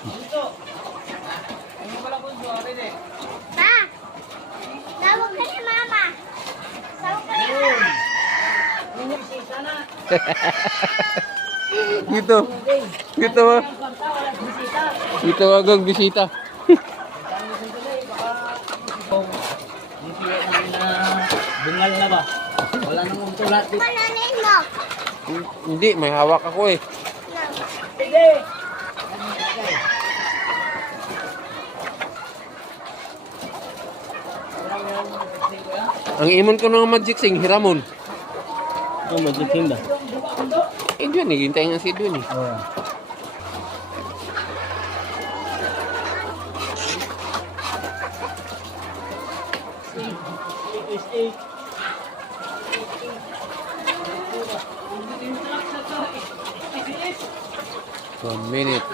Ma! Tawag ka Mama! Tawag ka ni Mama! gitu gitu gitu agak bisita Bengal na ba? Wala nang. Hindi, may hawak ako eh. Sige. Ang imon ko ng magic sing, hiramon. Oh, magiging ba? Eh, dyan eh. Hintay nga si Dun eh. Oo. One minute.